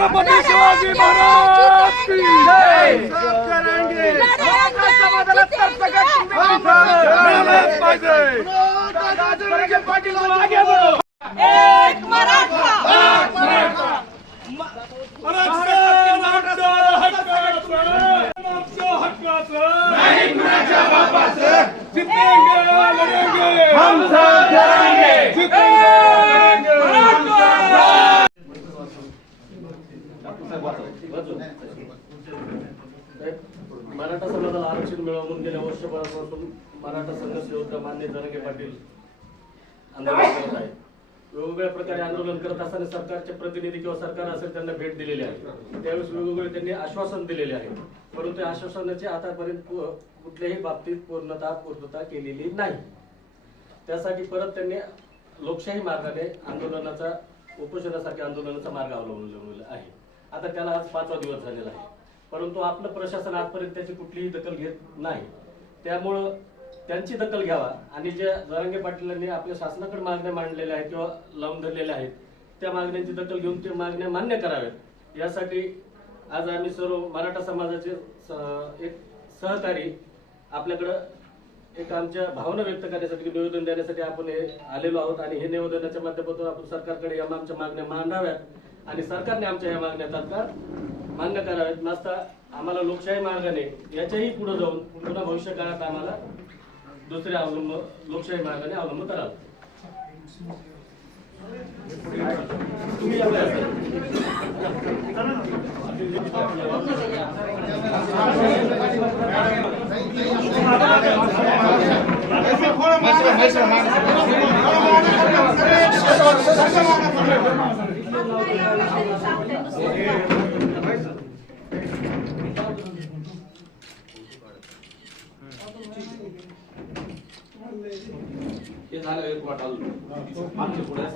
छत्रपती शिवाजी महाराज की जय! करेंगे समाजाला मिळालंच पाहिजे पाटील एक मराठा! जितेंगे हम साथ लढेंगे! जितेंगे मराठा समाजाला आरक्षण मिळवून गेल्या वर्षभरापासून मराठा संघर्ष योद्धा मान्य जरांगे पाटील आंदोलन करत आहे वेगवेगळ्या प्रकारे आंदोलन करत असताना सरकारचे प्रतिनिधी किंवा सरकार असेल त्यांना भेट दिलेली आहे. त्यावेळेस वेगवेगळे त्यांनी आश्वासन दिलेले आहे. परंतु आश्वासनाची आतापर्यंत कुठल्याही बाबतीत पूर्णता पूर्तता केलेली नाही. त्यासाठी परत त्यांनी लोकशाही मार्गाने आंदोलनाचा उपोषणासारख्या आंदोलनाचा मार्ग अवलंबलेला आहे. आता त्याला आज पाचवा दिवस झालेला आहे. परंतु आपलं प्रशासन आजपर्यंत त्याची कुठलीही दखल घेत नाही. त्यामुळं त्यांची दखल घ्यावा आणि ज्या जरांगे पाटीलांनी आपल्या शासनाकडे मागण्या मांडलेल्या आहेत किंवा लावून धरलेल्या आहेत त्या मागण्यांची दखल घेऊन त्या मागण्या मान्य कराव्यात. यासाठी आज आम्ही सर्व मराठा समाजाचे स- एक सहकारी आपल्याकडं एक आमच्या भावना व्यक्त करण्यासाठी निवेदन देण्यासाठी आपण हे आलेलो आहोत आणि हे निवेदनाच्या माध्यमातून आपण सरकारकडे या आमच्या मागण्या मांडाव्यात. आणि सरकारने आमच्या या मागण्या तात्काळ मान्य कराव्यात. नसता आम्हाला लोकशाही मार्गाने याच्याही पुढे जाऊन पुन्हा भविष्य काळात आम्हाला दुसरे अवलंब लोकशाही मार्गाने अवलंब करावा. तुम्ही आपल्या हे झालं एक वाटाल आमच्या पुढे